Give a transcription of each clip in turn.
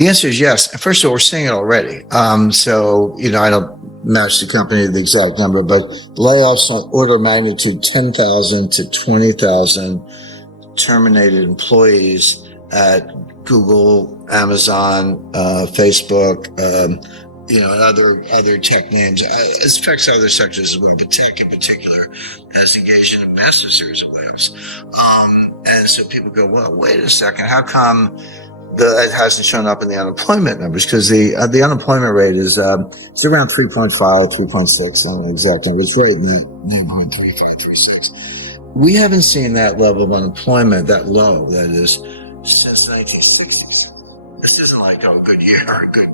The answer is yes. First of all, we're seeing it already. So, I don't match the company to the exact number, but layoffs on order of magnitude 10,000 to 20,000 terminated employees at Google, Amazon, Facebook, and other tech names. It affects other sectors as well, but tech in particular has engaged in a massive series of layoffs. And so people go, well, wait a second, how come it hasn't shown up in the unemployment numbers? Because the unemployment rate is it's around 3.5, 3.6, I don't know the exact number. It's right in that neighborhood, 35, 36. We haven't seen that level of unemployment, that low, that is, since the 1960s. This isn't like, a good year or a good,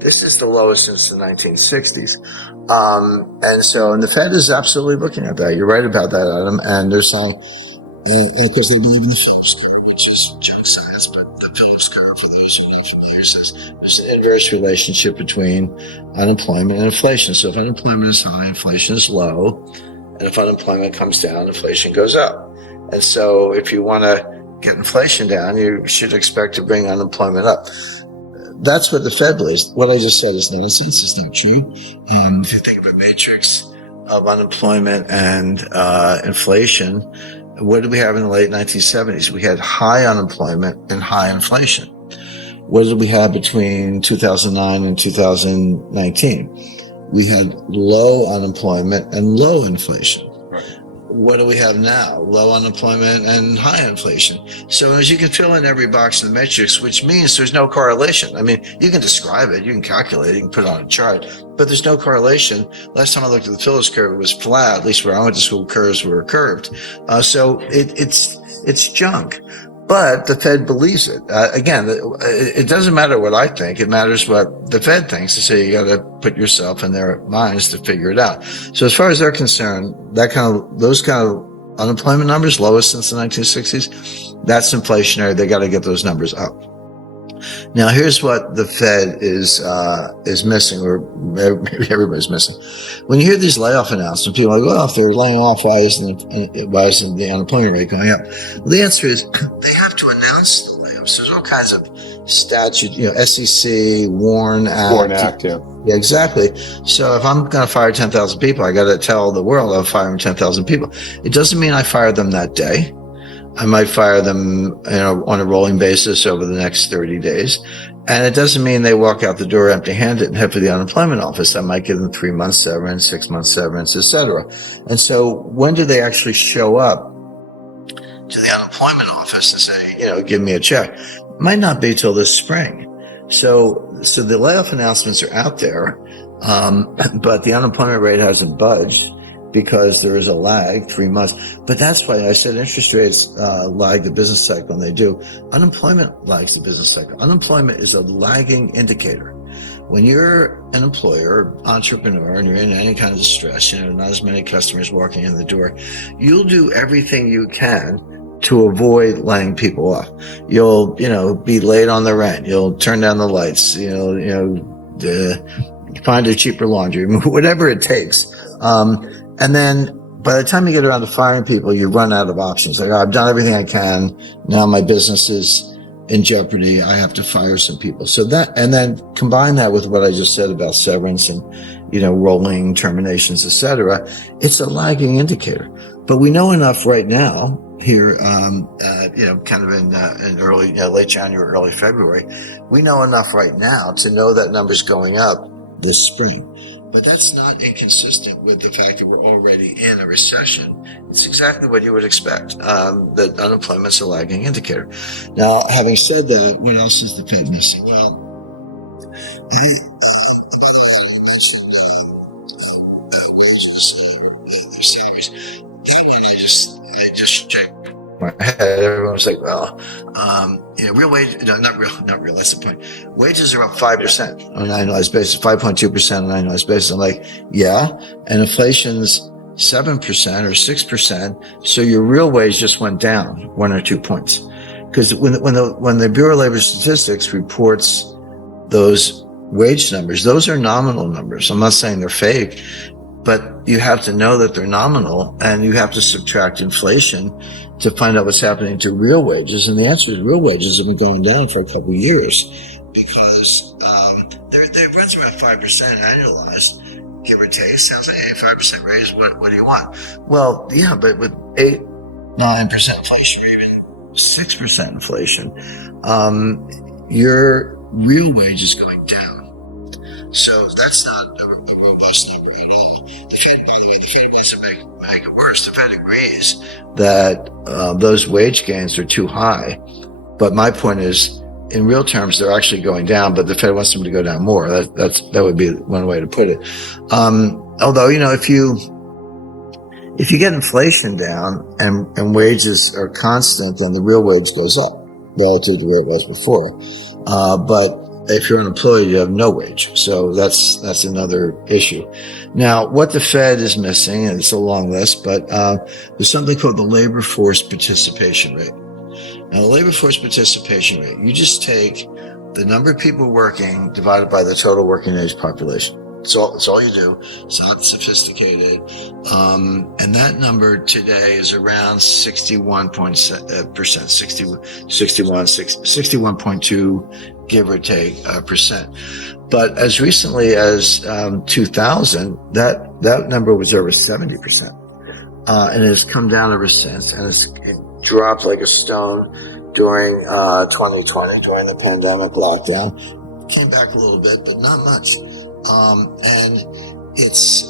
this is the lowest since the 1960s. And the Fed is absolutely looking at that. You're right about that, Adam. And they're saying, because they believe in the Phillips curve, which is junk science, but the Phillips curve, for those who know from years, there's an inverse relationship between unemployment and inflation. So if unemployment is high, inflation is low. And if unemployment comes down, inflation goes up. And so if you want to get inflation down, you should expect to bring unemployment up. That's what the Fed believes. What I just said is nonsense. It's not true. If you think of a matrix of unemployment and inflation, what did we have in the late 1970s? We had high unemployment and high inflation. What did we have between 2009 and 2019? We had low unemployment and low inflation. Right. What do we have now? Low unemployment and high inflation. So as you can fill in every box in the matrix, which means there's no correlation. I mean, you can describe it, you can calculate it, you can put it on a chart, but there's no correlation. Last time I looked at the Phillips curve, it was flat. At least where I went to school, curves were curved. So it's junk. But the Fed believes it. Again, it doesn't matter what I think. It matters what the Fed thinks. So you got to put yourself in their minds to figure it out. So as far as they're concerned, those kind of unemployment numbers, lowest since the 1960s, that's inflationary. They got to get those numbers up. Now, here's what the Fed is missing, or maybe everybody's missing. When you hear these layoff announcements, people are like, well, if they're laying off, why isn't the unemployment rate going up? Well, the answer is they have to announce the layoffs. There's all kinds of statute, SEC, Warren Act. Yeah, exactly. So if I'm going to fire 10,000 people, I got to tell the world I'm firing 10,000 people. It doesn't mean I fire them that day. I might fire them, on a rolling basis over the next 30 days. And it doesn't mean they walk out the door empty-handed and head for the unemployment office. I might give them 3 months severance, 6 months severance, etc. And so when do they actually show up to the unemployment office and say, give me a check? It might not be till this spring. So the layoff announcements are out there, but the unemployment rate hasn't budged, because there is a lag, 3 months. But that's why I said interest rates lag the business cycle, and they do. Unemployment lags the business cycle. Unemployment is a lagging indicator. When you're an employer, entrepreneur, and you're in any kind of distress, not as many customers walking in the door, you'll do everything you can to avoid laying people off. You'll, be late on the rent. You'll turn down the lights. Find a cheaper laundry, whatever it takes. And then by the time you get around to firing people, you run out of options. Like, I've done everything I can. Now my business is in jeopardy. I have to fire some people. So and then combine that with what I just said about severance and, rolling terminations, etc. It's a lagging indicator. But we know enough right now here, kind of in early, late January, early February. We know enough right now to know that number's going up this spring. But that's not inconsistent with the fact that we're already in a recession. It's exactly what you would expect, that unemployment's a lagging indicator. Now, having said that, what else is the Fed missing? Well, wages, their salaries. I just checked my head. Everyone was like, well, real wage, not real, that's the point. Wages are up 5% on an annualized basis, 5.2% on an annualized basis. I'm like, yeah, and inflation's 7% or 6%. So your real wage just went down 1 or 2 points. Because when the Bureau of Labor Statistics reports those wage numbers, those are nominal numbers. I'm not saying they're fake, but you have to know that they're nominal, and you have to subtract inflation to find out what's happening to real wages. And the answer is real wages have been going down for a couple of years, because it runs around 5% annualized, give or take. Sounds like, hey, 5% raise, what do you want? Well, yeah, but with 8, 9% inflation, or even 6% inflation, your real wage is going down. So that's not a robust number right now. The Fed needs to make it worse. The Fed agrees that those wage gains are too high. But my point is, in real terms, they're actually going down, but the Fed wants them to go down more. That would be one way to put it. Although, if you get inflation down and wages are constant, then the real wage goes up relative to where it was before. But if you're unemployed, you have no wage. So that's another issue. Now, what the Fed is missing, and it's a long list, but there's something called the labor force participation rate. Now, the labor force participation rate, you just take the number of people working divided by the total working age population. It's all you do. It's not sophisticated. And that number today is around 61%, 61.2, give or take, percent. But as recently as 2000, that number was over 70%. And it has come down ever since, and it's dropped like a stone during 2020, during the pandemic lockdown. Came back a little bit, but not much. And it's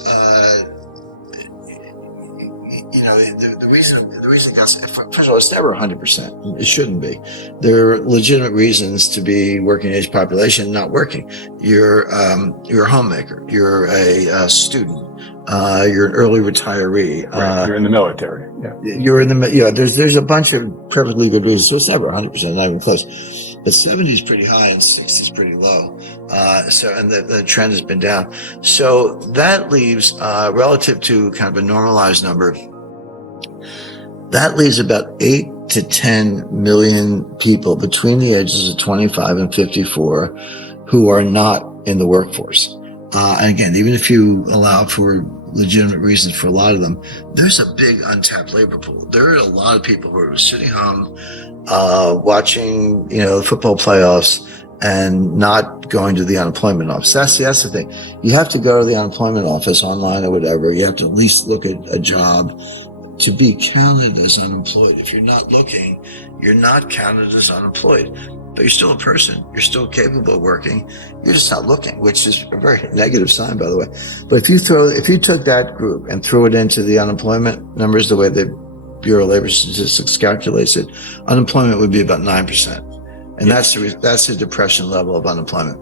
the reason it got, first of all, it's never 100%. It shouldn't be. There are legitimate reasons to be working age population not working. You're a homemaker. You're a student. You're an early retiree. Right. You're in the military. Yeah. You're in the, there's a bunch of perfectly good reasons. So it's never 100%, not even close. But 70 is pretty high and 60 is pretty low. And the trend has been down. So that leaves, relative to kind of a normalized number, that leaves about 8 to 10 million people between the ages of 25 and 54 who are not in the workforce. And again, even if you allow for legitimate reasons for a lot of them, there's a big untapped labor pool. There are a lot of people who are sitting home, watching, the football playoffs and not going to the unemployment office. That's the thing. You have to go to the unemployment office online or whatever. You have to at least look at a job to be counted as unemployed. If you're not looking, you're not counted as unemployed. But you're still a person. You're still capable of working. You're just not looking, which is a very negative sign, by the way. But if you took that group and threw it into the unemployment numbers, the way the Bureau of Labor Statistics calculates it, unemployment would be about 9%. And that's the depression level of unemployment.